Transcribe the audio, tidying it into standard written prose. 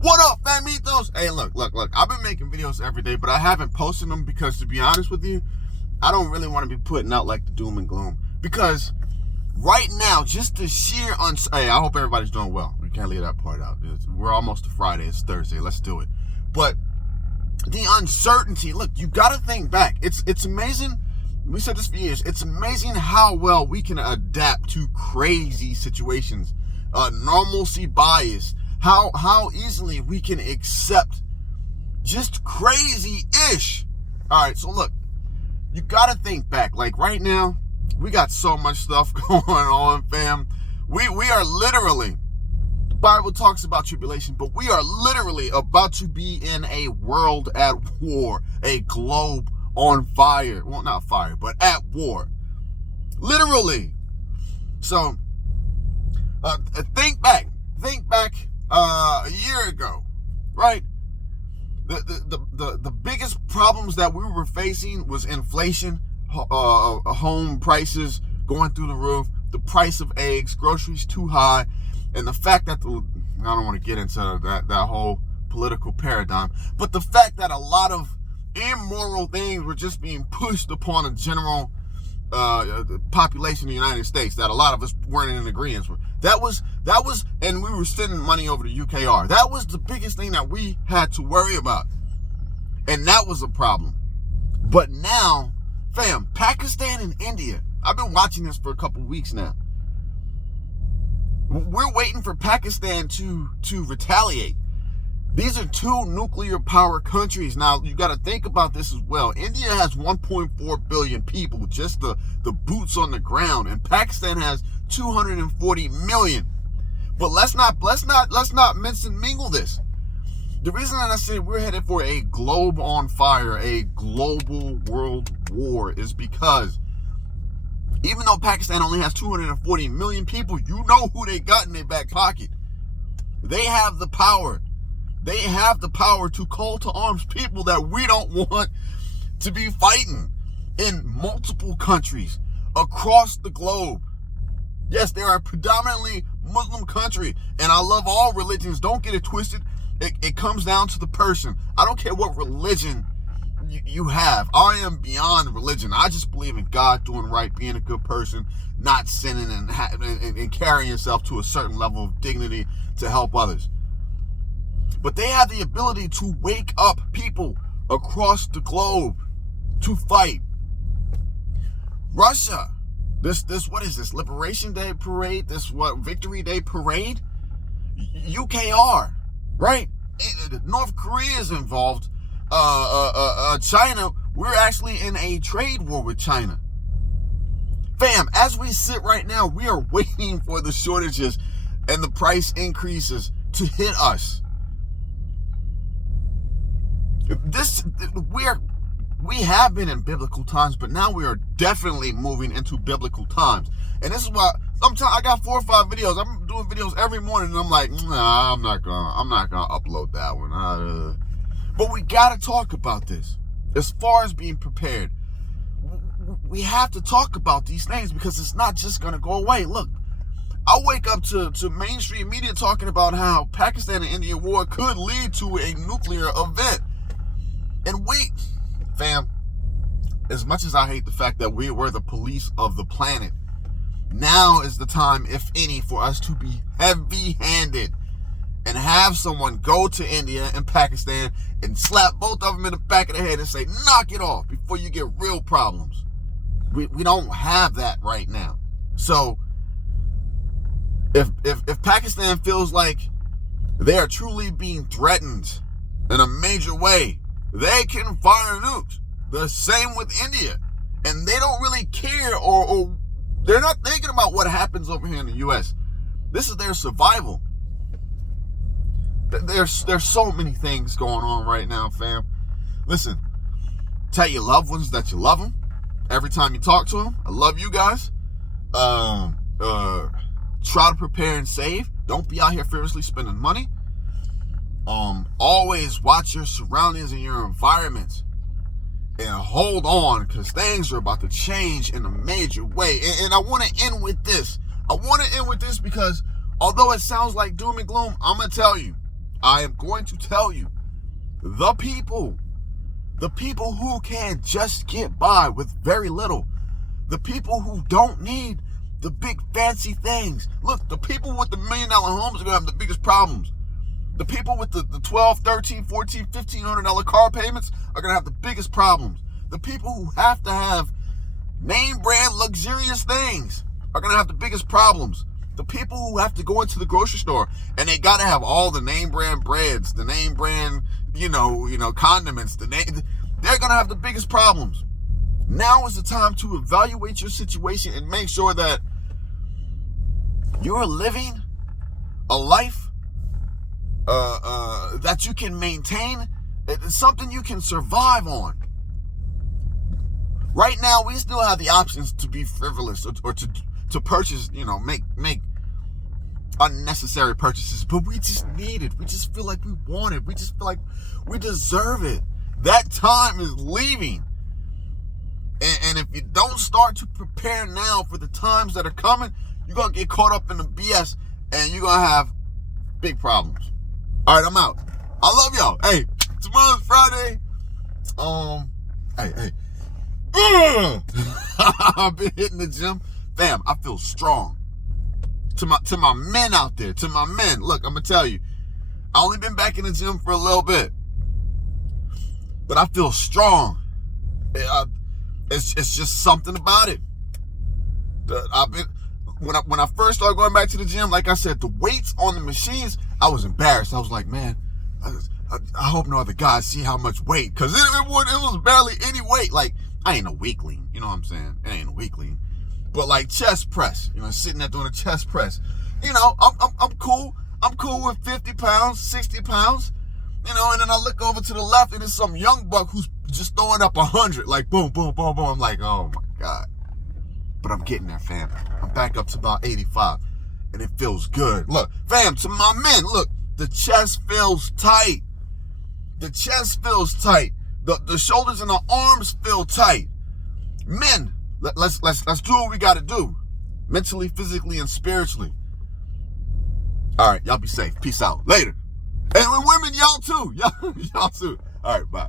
What up, famitos? Hey, look. I've been making videos every day, but I haven't posted them because, to be honest with you, I don't really want to be putting out like the doom and gloom. Because right now, just the sheer hey, I hope everybody's doing well. We can't leave that part out. We're almost to Friday. It's Thursday. Let's do it. But the uncertainty, look, you got to think back. It's amazing. We said this for years. It's amazing how well we can adapt to crazy situations. Normalcy bias. How easily we can accept just crazy-ish. All right, so look, you got to think back. Like right now, we got so much stuff going on, fam. We are literally, the Bible talks about tribulation, but we are literally about to be in a world at war, a globe on fire. Well, not fire, but at war. Literally. So, think back a year ago, right? The biggest problems that we were facing was inflation, home prices going through the roof, the price of eggs, groceries too high, and the fact that I don't want to get into that whole political paradigm, but the fact that a lot of immoral things were just being pushed upon a general population of the United States that a lot of us weren't in agreement with. That was, and we were sending money over to UKR. That was the biggest thing that we had to worry about. And that was a problem. But now, fam, Pakistan and India, I've been watching this for a couple weeks now. We're waiting for Pakistan to retaliate. These are two nuclear power countries. Now, you got to think about this as well. India has 1.4 billion people, just the boots on the ground, and Pakistan has 240 million. But let's not mince and mingle this. The reason that I say we're headed for a globe on fire, a global world war, is because even though Pakistan only has 240 million people, you know who they got in their back pocket. They have the power. They have the power to call to arms people that we don't want to be fighting in multiple countries across the globe. Yes, they are a predominantly Muslim country, and I love all religions. Don't get it twisted. It comes down to the person. I don't care what religion you have. I am beyond religion. I just believe in God, doing right, being a good person, not sinning, and carrying yourself to a certain level of dignity to help others. But they have the ability to wake up people across the globe to fight. Russia, this what is this, Liberation Day parade? This what, Victory Day parade? UKR, right? North Korea is involved. China, we're actually in a trade war with China. Fam, as we sit right now, we are waiting for the shortages and the price increases to hit us. We have been in biblical times, but now we are definitely moving into biblical times. And this is why sometimes I got 4 or 5 videos. I'm doing videos every morning, and I'm like, nah, I'm not gonna upload that one. But we gotta talk about this. As far as being prepared, we have to talk about these things because it's not just gonna go away. Look, I wake up to mainstream media talking about how Pakistan and India war could lead to a nuclear event. And fam, as much as I hate the fact that we were the police of the planet, now is the time, if any, for us to be heavy-handed and have someone go to India and Pakistan and slap both of them in the back of the head and say, knock it off before you get real problems. We don't have that right now. So if Pakistan feels like they are truly being threatened in a major way, they can fire nukes. The same with India. And they don't really care, or they're not thinking about what happens over here in the U.S. This is their survival. There's so many things going on right now, fam. Listen, tell your loved ones that you love them every time you talk to them. I love you guys. Try to prepare and save. Don't be out here frivolously spending money. Always watch your surroundings and your environment, and hold on, because things are about to change in a major way. And I want to end with this. Because although it sounds like doom and gloom, I'm going to tell you, I am going to tell you, the people who can just get by with very little, the people who don't need the big fancy things. Look, the people with the $1 million homes are going to have the biggest problems. The people with the $1,200, $1,300, $1,400, $1,500 car payments are going to have the biggest problems. The people who have to have name brand luxurious things are going to have the biggest problems. The people who have to go into the grocery store and they got to have all the name brand breads, the name brand, condiments, they're going to have the biggest problems. Now is the time to evaluate your situation and make sure that you're living a life that you can maintain. It's something you can survive on. Right now, we still have the options to be frivolous or to purchase, make unnecessary purchases, but we just need it. We just feel like we want it. We just feel like we deserve it. That time is leaving. And if you don't start to prepare now for the times that are coming, you're going to get caught up in the BS and you're going to have big problems. All right, I'm out. I love y'all. Hey, tomorrow's Friday. Hey. I've been hitting the gym. Fam, I feel strong. To my men out there, to my men, look, I'm going to tell you, I only been back in the gym for a little bit, but I feel strong. It's just something about it. When I first started going back to the gym, like I said, the weights on the machines, I was embarrassed. I was like, man, I hope no other guys see how much weight, because it was barely any weight. Like, I ain't a weakling, you know what I'm saying? It ain't a weakling. But like chest press, sitting there doing a chest press, I'm cool. I'm cool with 50 pounds, 60 pounds, and then I look over to the left and it's some young buck who's just throwing up 100, like boom, boom, boom, boom. I'm like, oh my God. But I'm getting there, fam. I'm back up to about 85 and it feels good. Look, fam, to my men, look, the chest feels tight. The chest feels tight. The shoulders and the arms feel tight. Men, let's do what we got to do, mentally, physically, and spiritually. All right, y'all be safe. Peace out. Later. And women, y'all too. Y'all too. All right, bye.